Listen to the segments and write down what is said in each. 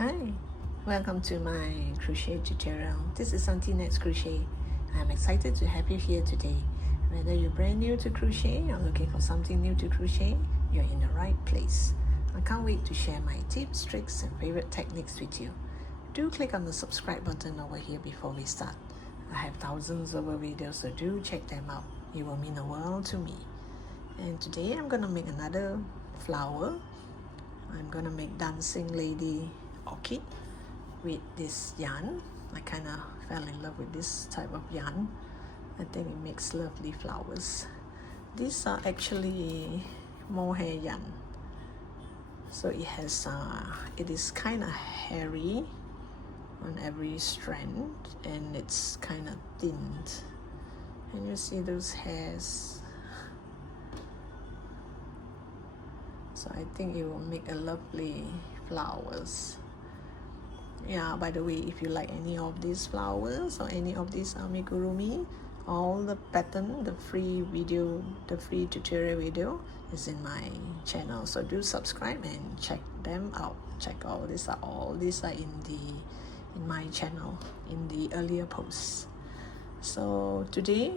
Hi, welcome to my crochet tutorial. This is Auntie Nat's Crochet. I'm excited to have you here today. Whether you're brand new to crochet or looking for something new to crochet, you're in the right place. I can't wait to share my tips, tricks, and favorite techniques with you. Do click on the subscribe button over here before we start. I have thousands of videos, so do check them out. It will mean the world to me. And today I'm gonna make another flower. I'm gonna make Dancing Lady Orchid with this yarn. I kind of fell in love with this type of yarn. I think it makes lovely flowers. These are actually Mohair yarn, so it is kind of hairy on every strand, and it's kind of thinned. And you see those hairs. So I think it will make a lovely flowers. Yeah, by the way, if you like any of these flowers or any of these amigurumi, all the pattern, the free tutorial video is in my channel. So do subscribe and check them out. Check all these are in my channel in the earlier posts. So today,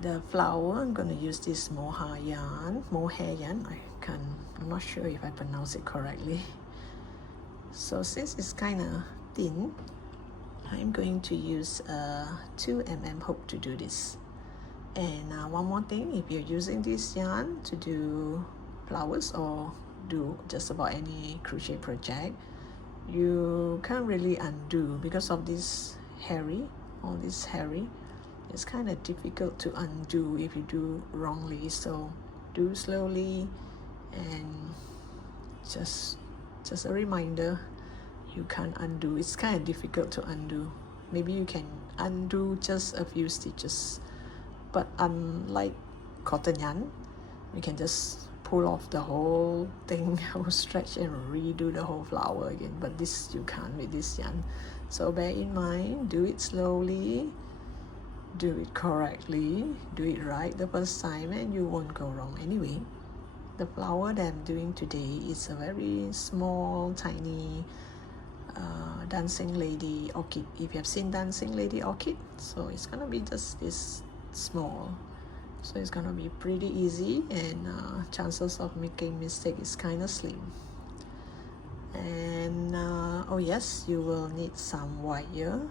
the flower, I'm going to use this Mohair yarn. I'm not sure if I pronounce it correctly. So since it's kind of thin, I'm going to use a 2mm hook to do this. And one more thing, if you're using this yarn to do flowers or do just about any crochet project, you can't really undo because of this all this hairy. It's kind of difficult to undo if you do wrongly, so do slowly. And just a reminder, you can't undo. It's kind of difficult to undo. Maybe you can undo just a few stitches, but unlike cotton yarn, you can just pull off the whole thing, whole stretch, and redo the whole flower again. But this you can't with this yarn, so bear in mind, do it slowly, do it correctly, do it right the first time, and you won't go wrong anyway. The flower that I'm doing today is a very small, tiny Dancing Lady Orchid. If you have seen Dancing Lady Orchid, so it's gonna be just this small. So it's gonna be pretty easy, and chances of making mistake is kind of slim. And oh yes, you will need some wire.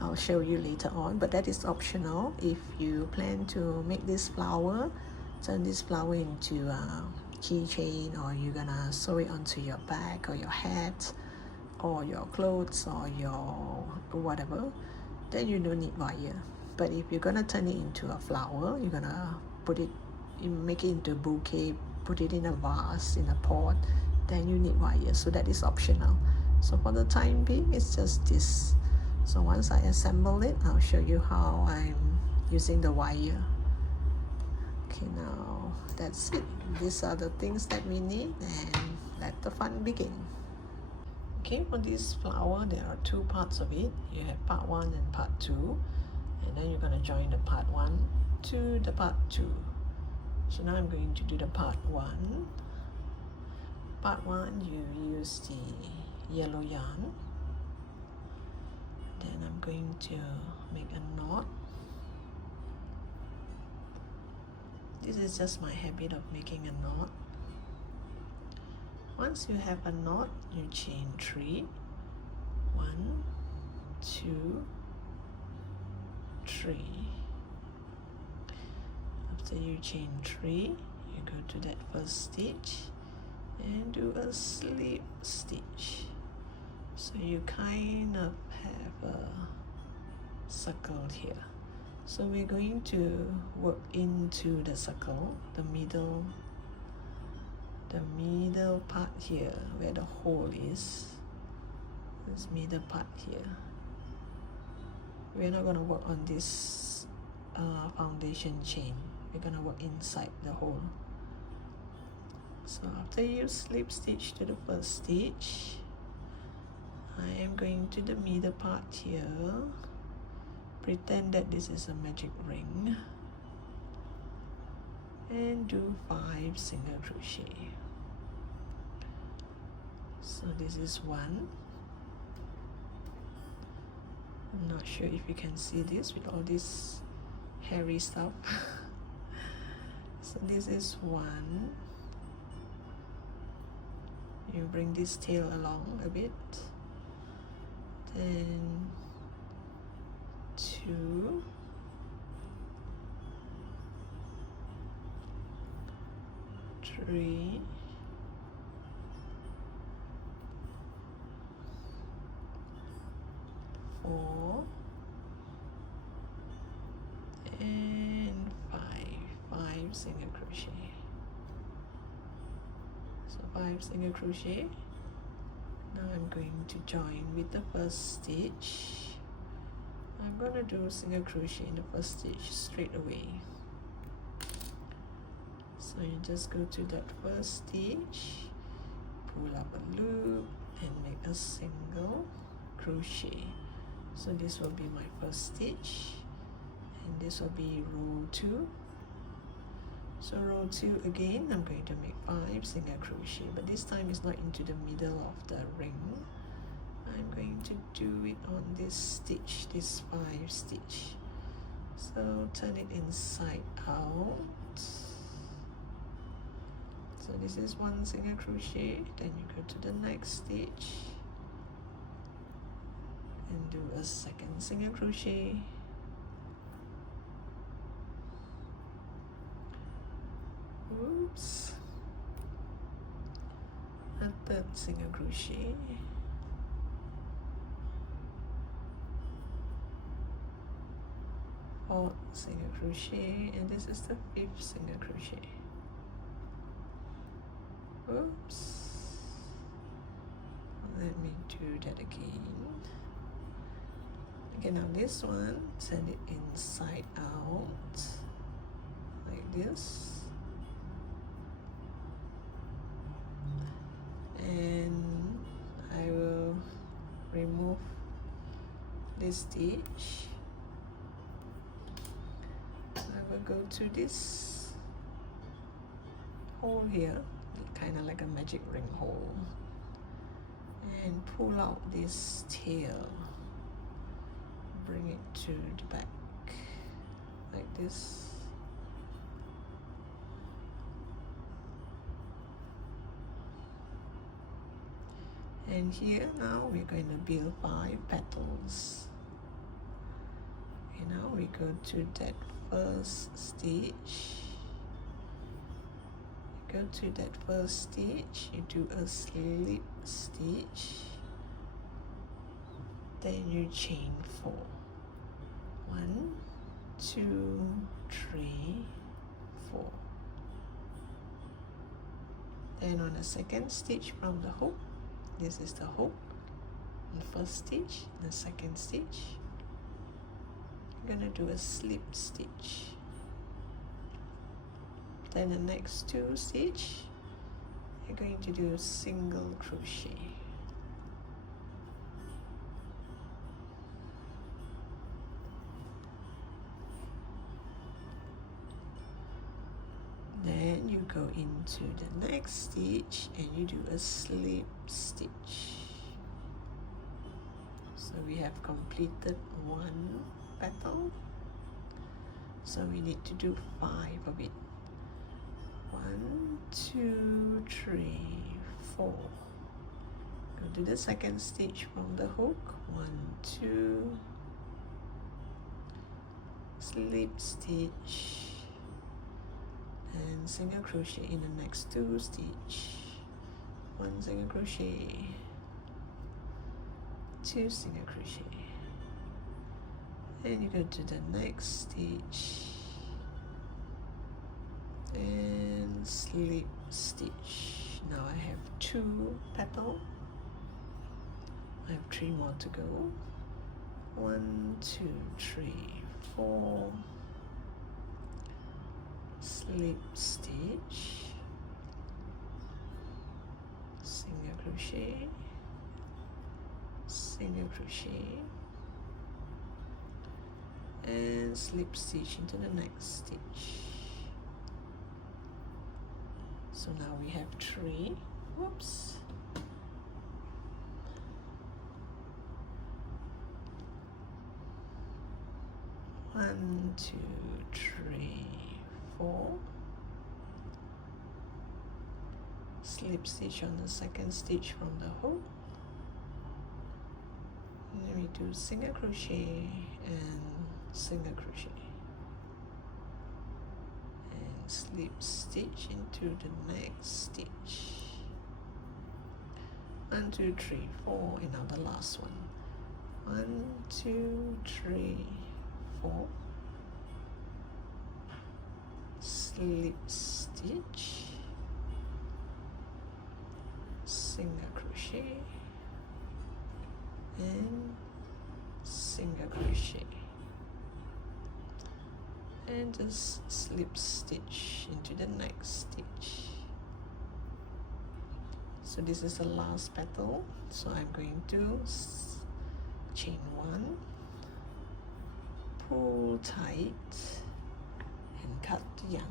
I'll show you later on, but that is optional. If you plan to make this flower, turn this flower into a keychain, or you're gonna sew it onto your bag or your hat or your clothes or your whatever, then you don't need wire. But if you're gonna turn it into a flower, you're gonna make it into a bouquet, put it in a vase, in a pot, then you need wire. So that is optional. So for the time being, it's just this. So once I assemble it, I'll show you how I'm using the wire. Okay, now that's it. These are the things that we need, and let the fun begin. Okay, for this flower, there are two parts of it. You have part 1 and part 2, and then you're going to join the part 1 to the part 2. So now I'm going to do the part 1. Part 1, you use the yellow yarn. Then I'm going to make a knot. This is just my habit of making a knot. Once you have a knot, you chain 3. 1, 2, 3. After you chain 3, you go to that first stitch and do a slip stitch. So you kind of have a circle here. So we're going to work into the circle, the middle part here, where the hole is. This middle part here. We're not going to work on this foundation chain. We're going to work inside the hole. So after you slip stitch to the first stitch, I am going to the middle part here. Pretend that this is a magic ring, and do 5 single crochet. So this is 1, I'm not sure if you can see this with all this hairy stuff. So this is one. You bring this tail along a bit, then 2, 3, 4, and 5 single crochet. So 5 single crochet. Now I'm going to join with the first stitch. I'm going to do single crochet in the first stitch straight away. So you just go to that first stitch, pull up a loop and make a single crochet. So this will be my first stitch, and this will be row 2. So row 2 again, I'm going to make 5 single crochet, but this time it's not into the middle of the ring. I'm going to do it on this stitch, this 5 stitch. So turn it inside out. So this is 1 single crochet, then you go to the next stitch and do a second single crochet. Oops. A third single crochet. Fourth single crochet, and this is the 5th single crochet. Oops. Let me do that again. Okay, now this one, send it inside out like this. And I will remove this stitch. I will go to this hole here, kind of like a magic ring hole, and pull out this tail, bring it to the back like this. And here now we're going to build 5 petals. Okay, now we go to that first stitch. Go to that first stitch, you do a slip stitch, then you chain 4. 1, 2, 3, 4. Then on the second stitch from the hook, this is the hook, the first stitch, the second stitch, you're gonna do a slip stitch. Then the next 2 stitch, you're going to do a single crochet. Then you go into the next stitch and you do a slip stitch. So we have completed 1 petal. So we need to do 5 of it. 1, 2, 3, 4. Go to the second stitch from the hook. 1, 2, slip stitch, and single crochet in the next 2 stitch. 1 single crochet, 2 single crochet, and you go to the next stitch and slip stitch. Now I have 2 petals. I have 3 more to go. 1, 2, 3, 4. Slip stitch, single crochet, single crochet, and slip stitch into the next stitch. So now we have 3. Whoops. 1, 2, 3, 4. Slip stitch on the second stitch from the hook. And then we do single crochet and single crochet, and slip stitch into the next stitch. 1, 2, 3, 4, and now the last one. 1, 2, 3, 4. Slip stitch, single crochet, and single crochet, and just slip stitch into the next stitch. So this is the last petal, so I'm going to chain 1, pull tight, and cut yarn.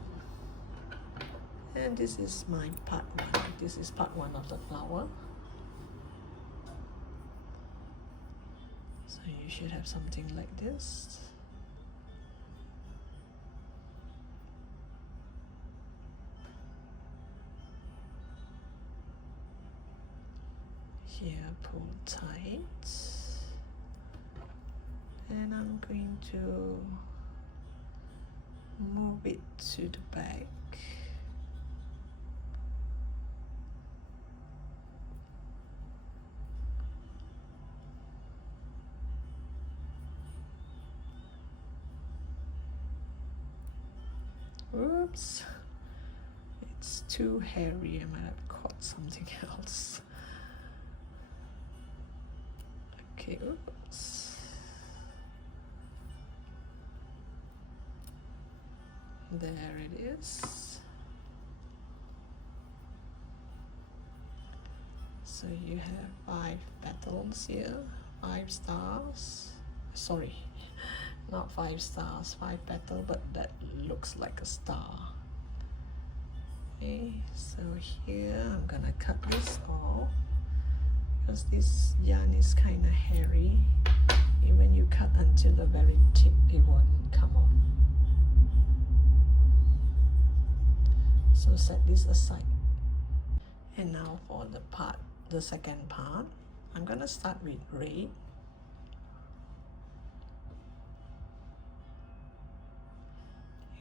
And this is my part 1. This is part 1 of the flower. So you should have something like this. Here, pull tight, and I'm going to move it to the back. Oops, it's too hairy. I might have caught something else. Okay, oops. There it is. So you have 5 petals here, 5 stars. Sorry, not 5 stars, 5 petals, but that looks like a star. Okay, so here I'm gonna cut this off because this yarn is kind of hairy. Even you cut until the very tip, it won't come off. So set this aside. And now for the second part, I'm gonna start with red.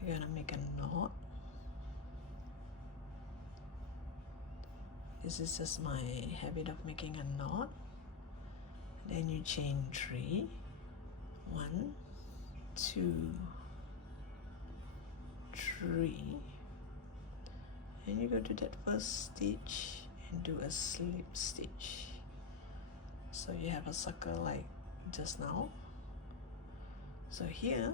You're gonna make a knot. This is just my habit of making a knot. Then you chain 3. 1, 2, 3. And you go to that first stitch and do a slip stitch. So you have a circle like just now. So here,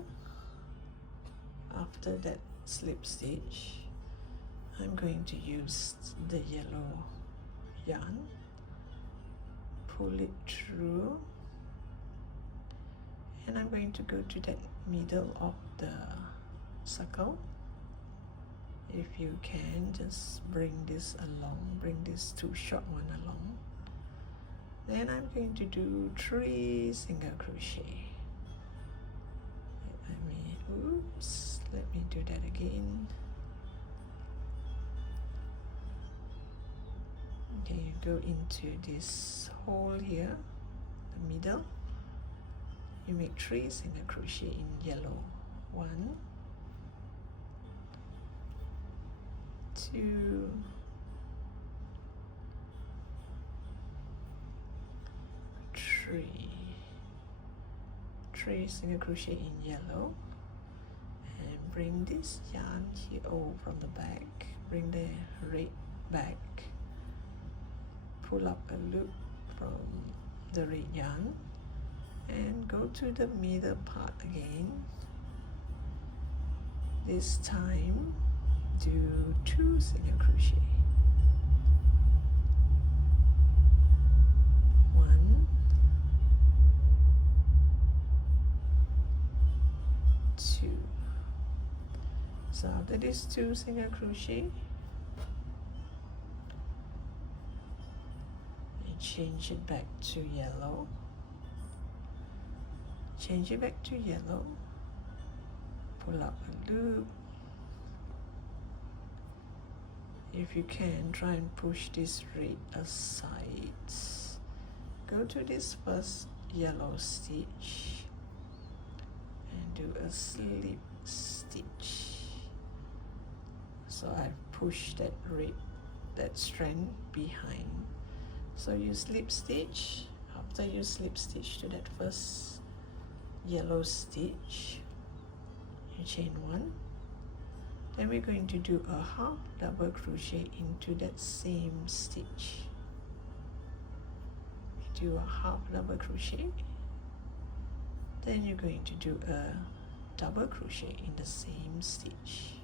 after that slip stitch, I'm going to use the yellow yarn, pull it through, and I'm going to go to that middle of the circle. If you can, just bring this along, bring this 2 short one along. Then I'm going to do 3 single crochet. Oops, let me do that again. Okay, you go into this hole here, the middle. You make 3 single crochet in yellow. 1, 2, 3. 3 single crochet in yellow, and bring this yarn here from the back, bring the red back, pull up a loop from the red yarn, and go to the middle part again. This time do 2 single crochet. 1, 2. So after this 2 single crochet, you change it back to yellow, change it back to yellow, pull up a loop. If you can, try and push this red aside. Go to this first yellow stitch and do a slip stitch. So I've pushed that strand behind. So you slip stitch. After you slip stitch to that first yellow stitch, you chain one. Then we're going to do a half double crochet into that same stitch. We do a half double crochet. Then you're going to do a double crochet in the same stitch.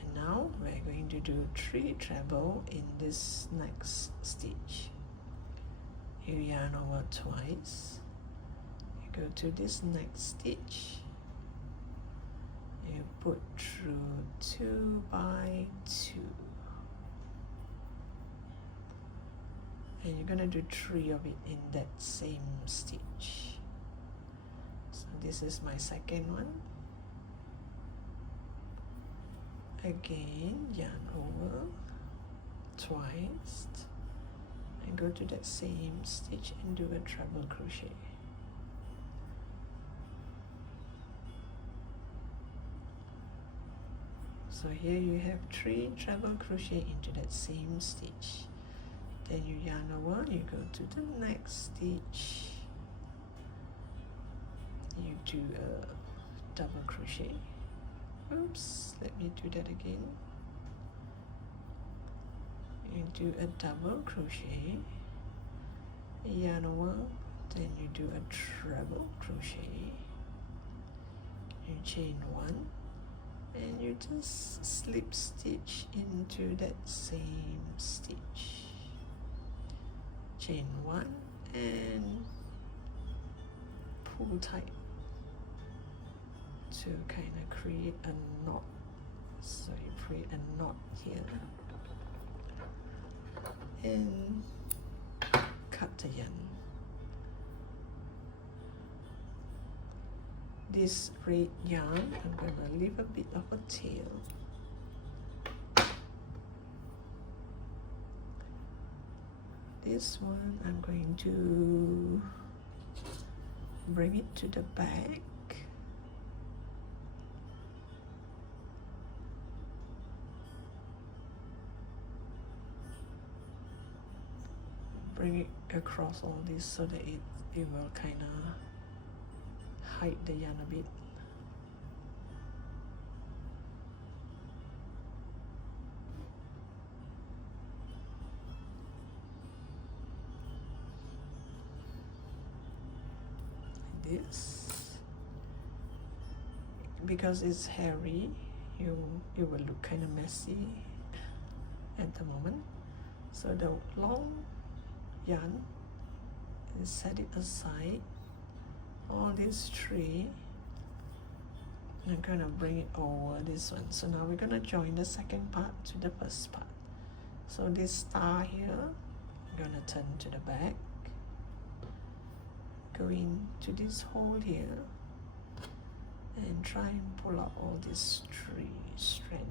And now we're going to do 3 treble in this next stitch. You yarn over twice. Go to this next stitch, you put through 2 by 2, and you're gonna do 3 of it in that same stitch. So this is my second one. Again, yarn over twice and go to that same stitch and do a treble crochet. So here you have 3 treble crochet into that same stitch. Then you yarn over, you go to the next stitch. You do a double crochet. Oops, let me do that again. You do a double crochet, yarn over, then you do a treble crochet. You chain 1. And you just slip stitch into that same stitch. Chain 1 and pull tight to kind of create a knot. So you create a knot here and cut the yarn. This red yarn, I'm going to leave a bit of a tail. This one, I'm going to bring it to the back. Bring it across all this so that it will kind of hide the yarn a bit. Like this. Because it's hairy, it will look kind of messy at the moment. So the long yarn, set it aside. All these 3, I'm gonna bring it over this one. So now we're gonna join the second part to the first part. So this star here, I'm gonna turn to the back, go into this hole here, and try and pull out all these 3 strands.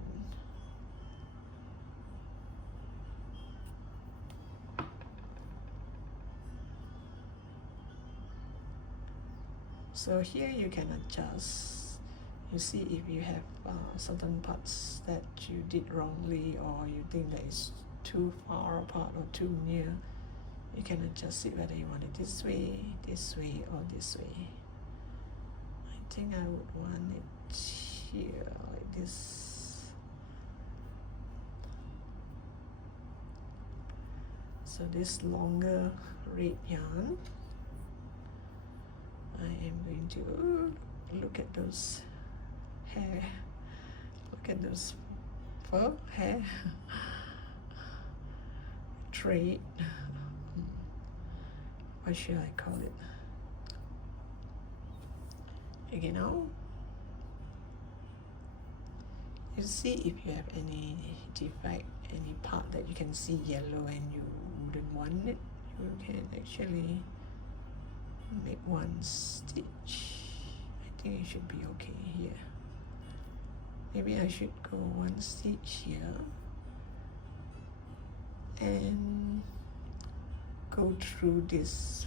So here you can adjust. You see if you have certain parts that you did wrongly, or you think that is too far apart or too near, you can adjust it whether you want it this way, or this way. I think I would want it here, like this. So this longer red yarn, I am going to look at those hair, look at those fur hair trade. What should I call it? Again, now you see if you have any defect, any part that you can see yellow and you wouldn't want it, you can actually make one stitch. I think it should be okay here. Maybe I should go one stitch here and go through this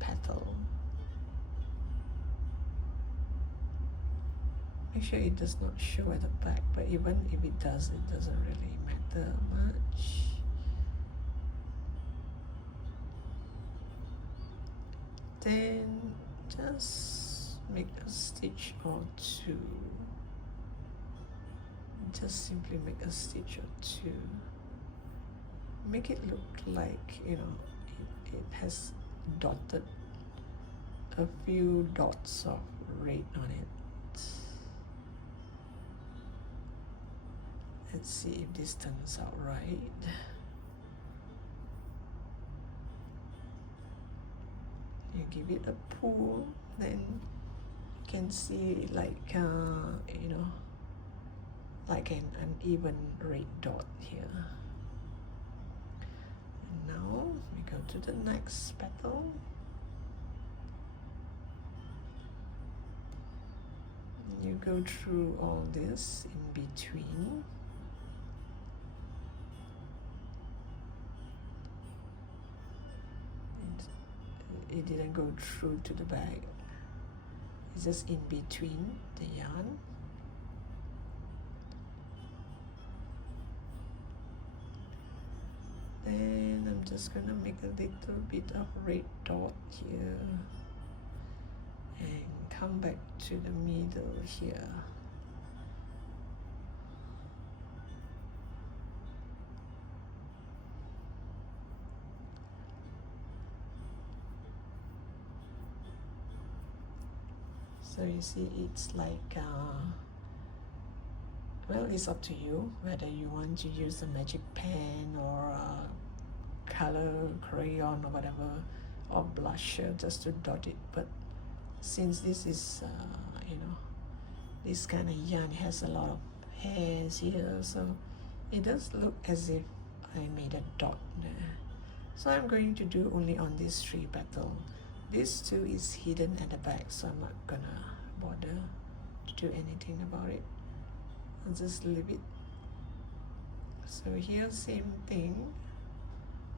petal. Make sure it does not show at the back, but even if it does, it doesn't really matter much. Then just make a stitch or two. Just simply make a stitch or two. Make it look like, you know, it has dotted a few dots of red on it. Let's see if this turns out right. You give it a pull, then you can see like you know, like an uneven red dot here. And now we go to the next petal. You go through all this in between. It didn't go through to the back. It's just in between the yarn. Then I'm just gonna make a little bit of red dot here and come back to the middle here. So you see, it's like, well, it's up to you whether you want to use a magic pen or a color crayon or whatever, or blusher just to dot it. But since this is, you know, this kind of yarn has a lot of hairs here, so it does look as if I made a dot there. So I'm going to do only on these 3 petals. This too is hidden at the back, so I'm not gonna bother to do anything about it. I'll just leave it. So here, same thing.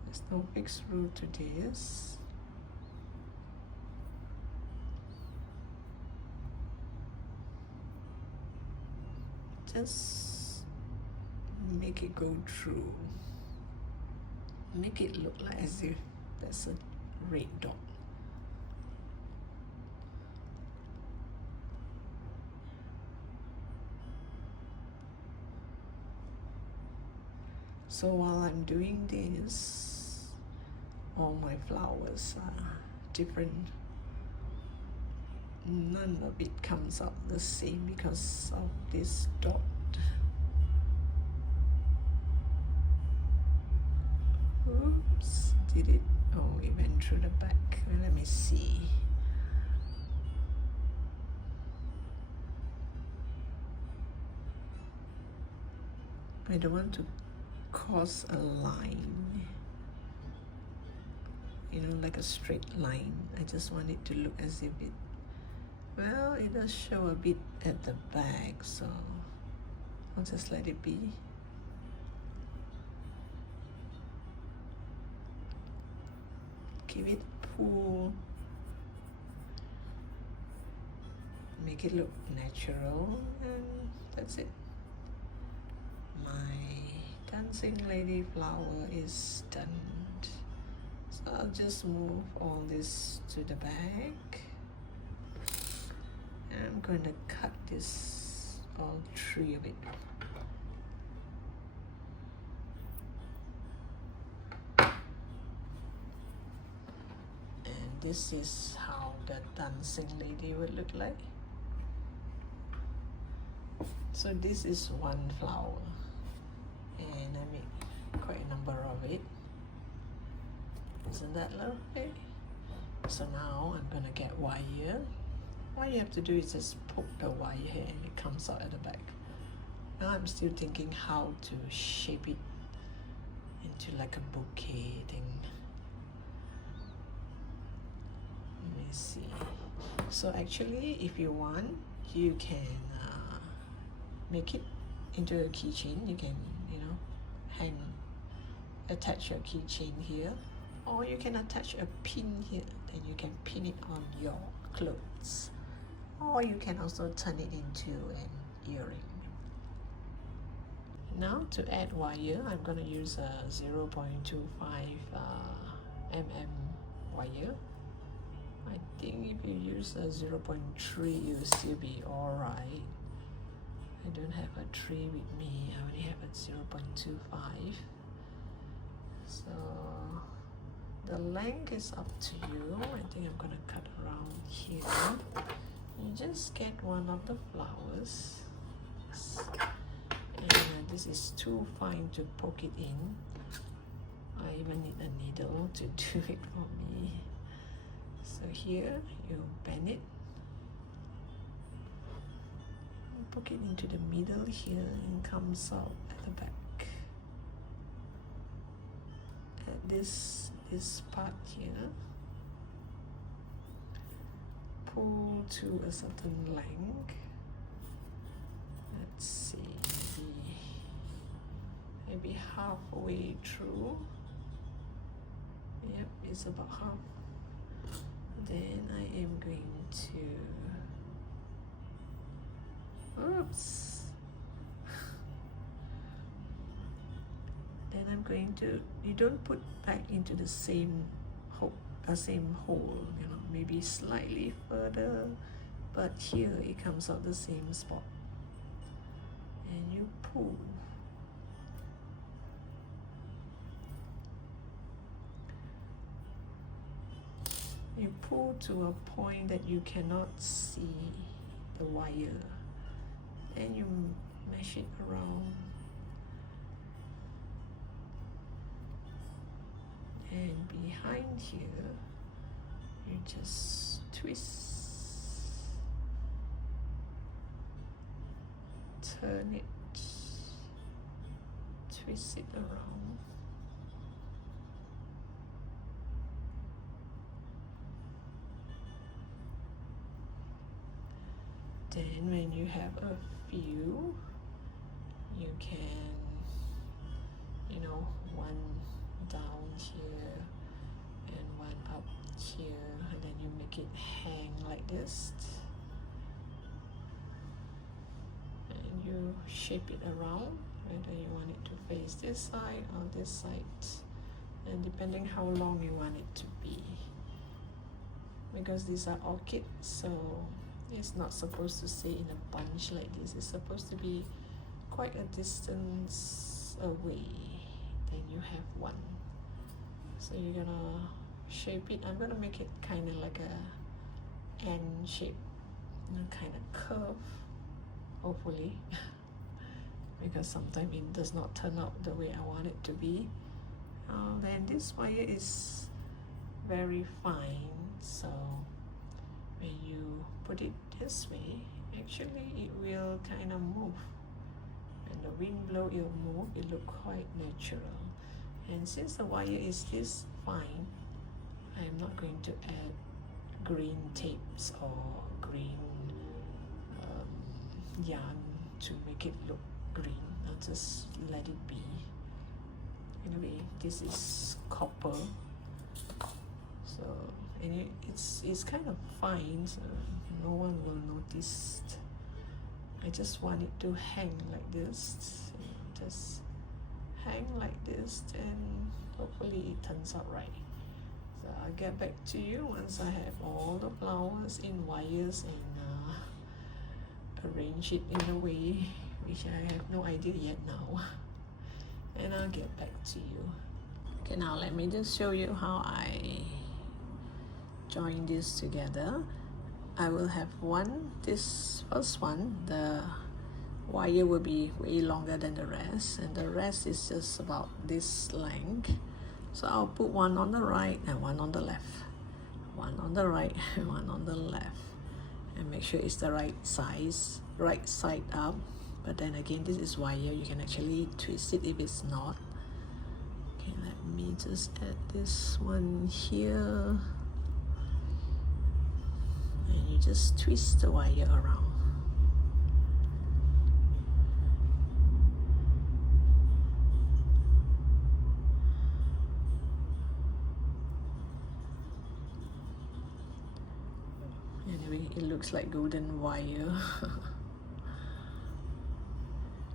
There's no fixed rule to this. Just make it go through. Make it look like as if there's a red dot. So while I'm doing this, all my flowers are different. None of it comes out the same because of this dot. Oops, did it? Oh, it went through the back. Let me see. I don't want to cause a line, you know, like a straight line. I just want it to look as if it, well, it does show a bit at the back, so I'll just let it be. Give it a pull, make it look natural, and that's it. My Dancing Lady flower is done. So I'll just move all this to the back. And I'm going to cut this, all 3 of it. And this is how the Dancing Lady would look like. So this is 1 flower. And I made quite a number of it. Isn't that lovely? So now I'm gonna get wire. All you have to do is just poke the wire here and it comes out at the back. Now I'm still thinking how to shape it into like a bouquet thing. Let me see. So actually, if you want, you can make it into a keychain. You can, you know, attach your keychain here, or you can attach a pin here. Then you can pin it on your clothes, or you can also turn it into an earring. Now to add wire, I'm going to use a 0.25 mm wire. I think if you use a 0.3, you'll still be alright. I don't have a 3 with me, I only have a 0.25. So the length is up to you. I think I'm gonna cut around here. You just get one of the flowers, and this is too fine to poke it in. I even need a needle to do it for me. So here you bend it, poke it into the middle here, and comes out at the back. At this part here, pull to a certain length. Let's see, maybe halfway through. Yep, it's about half. Then I am going to, oops. Then I'm going to, you don't put back into the same hole, you know, maybe slightly further, but here it comes out the same spot. And you pull. You pull to a point that you cannot see the wire, and you mesh it around, and behind here you just twist, turn it, twist it around. Then when you have a few, you can, you know, one down here and one up here, and then you make it hang like this, and you shape it around, whether you want it to face this side or this side, and depending how long you want it to be, because these are orchids, so it's not supposed to stay in a bunch like this. It's supposed to be quite a distance away. Then you have one. So you're gonna shape it. I'm gonna make it kind of like a N shape, you know, kind of curve, hopefully, because sometimes it does not turn out the way I want it to be. Then this wire is very fine, so when you put it this way, actually it will kind of move. When the wind blows, it will move. It looks quite natural. And since the wire is this fine, I'm not going to add green tapes or green yarn to make it look green. I'll just let it be. Anyway, this is copper, so and it's kind of fine, so no one will notice. I just want it to hang like this, just hang like this, and hopefully it turns out right. So I'll get back to you once I have all the flowers in wires and arrange it in a way which I have no idea yet now. And I'll get back to you. Okay, now let me just show you how I join this together. I will have this first one, the wire will be way longer than the rest, and the rest is just about this length. So I'll put one on the right and one on the left, one on the right and one on the left, and make sure it's the right size, right side up. But then again, this is wire, you can actually twist it if it's not. Okay, let me just add this one here. just twist the wire around. Anyway, it looks like golden wire.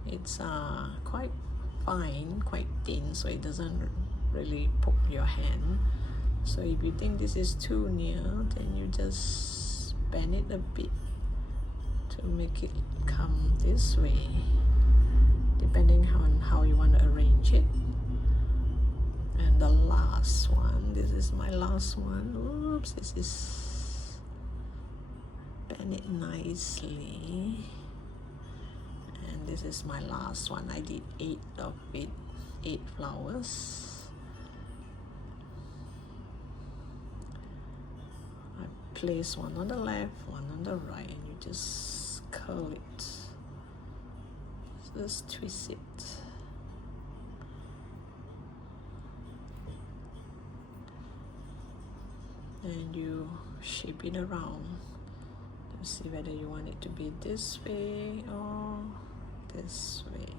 It's quite fine, quite thin, so it doesn't really poke your hand. So if you think this is too near, then you just bend it a bit to make it come this way, depending on how you want to arrange it. And the last one, this is my last one. Oops, this is bend it nicely. And this is my last one. I did 8 of it, 8 flowers. I place one on the left, one on the right, and you just curl it. Just twist it. And you shape it around to see whether you want it to be this way or this way.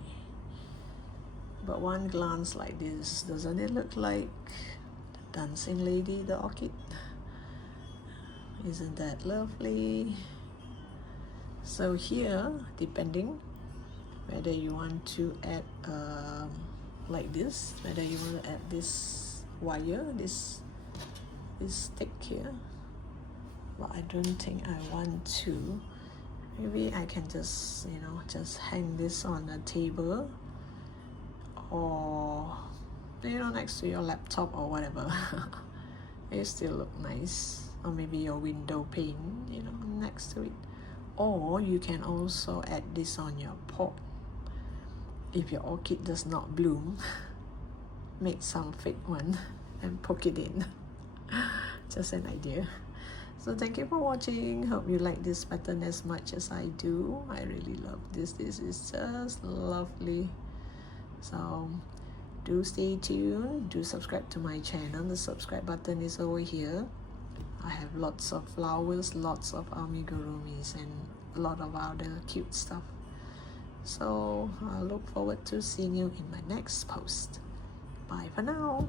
But one glance like this, doesn't it look like the Dancing Lady, the orchid? Isn't that lovely? So here, depending whether you want to add like this, whether you want to add this wire, this stick here, but I don't think I want to. Maybe I can just, you know, just hang this on a table, or, you know, next to your laptop or whatever. It still look nice. Or maybe your window pane, you know, next to it. Or you can also add this on your pot. If your orchid does not bloom, make some fake one and poke it in. Just an idea. So thank you for watching. Hope you like this pattern as much as I do. I really love this. This is just lovely. So do stay tuned. Do subscribe to my channel. The subscribe button is over here. I have lots of flowers, lots of amigurumis, and a lot of other cute stuff. So I look forward to seeing you in my next post. Bye for now.